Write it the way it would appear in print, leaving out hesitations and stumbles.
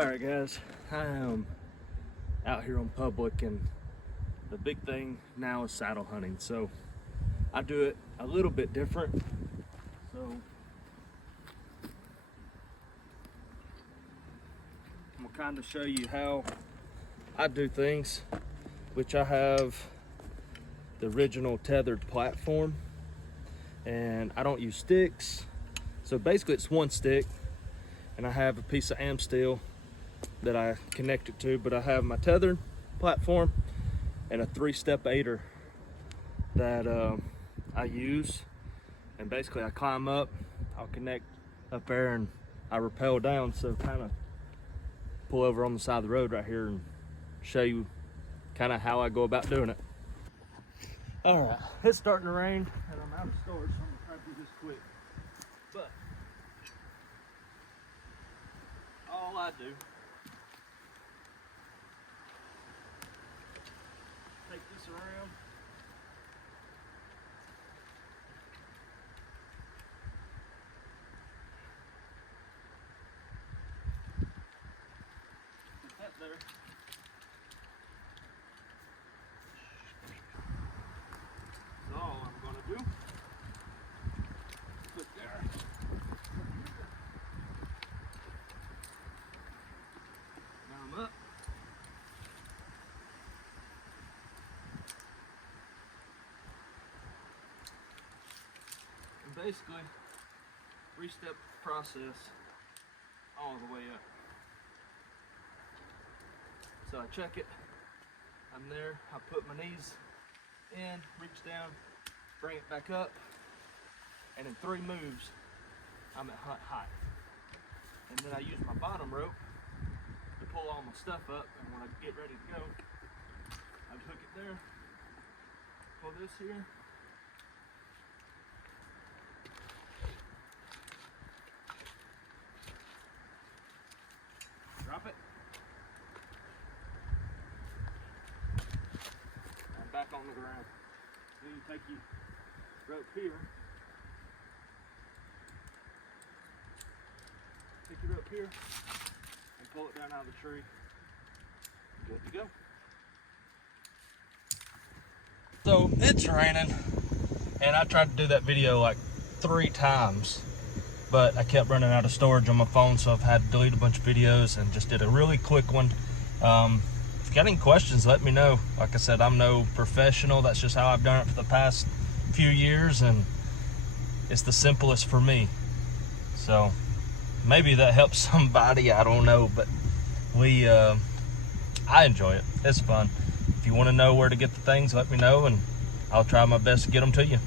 Alright guys, I am out here on public, and the big thing now is saddle hunting. So I do it a little bit different. So I'm gonna kind of show you how I do things, which I have the original tethered platform, and I don't use sticks. So basically it's one stick, and I have a piece of Amsteel that I connect it to, but I have my tethered platform and a 3-step aider that I use. And basically I climb up, I'll connect up there, and I rappel down. So kind of pull over on the side of the road right here and show you kind of how I go about doing it. All right, it's starting to rain and I'm out of storage, so I'm gonna try to do this quick. But all I do, take this around, put that there. That's all I'm gonna do. Put there. Now I'm up. And basically, 3-step process all the way up. So I check it, I'm there, I put my knees in, reach down, bring it back up, and in 3 moves, I'm at hunt height. And then I use my bottom rope to pull all my stuff up, and when I get ready to go, I hook it there, pull this here, drop it, and back on the ground. Then you take your rope here, and pull it down out of the tree. Good to go. So it's raining, and I tried to do that video like 3 times, but I kept running out of storage on my phone, so I've had to delete a bunch of videos and just did a really quick one. If you got any questions, let me know. Like I said, I'm no professional. That's just how I've done it for the past few years, and it's the simplest for me. So maybe that helps somebody, I don't know, but I enjoy it. It's fun. If you want to know where to get the things, let me know, and I'll try my best to get them to you.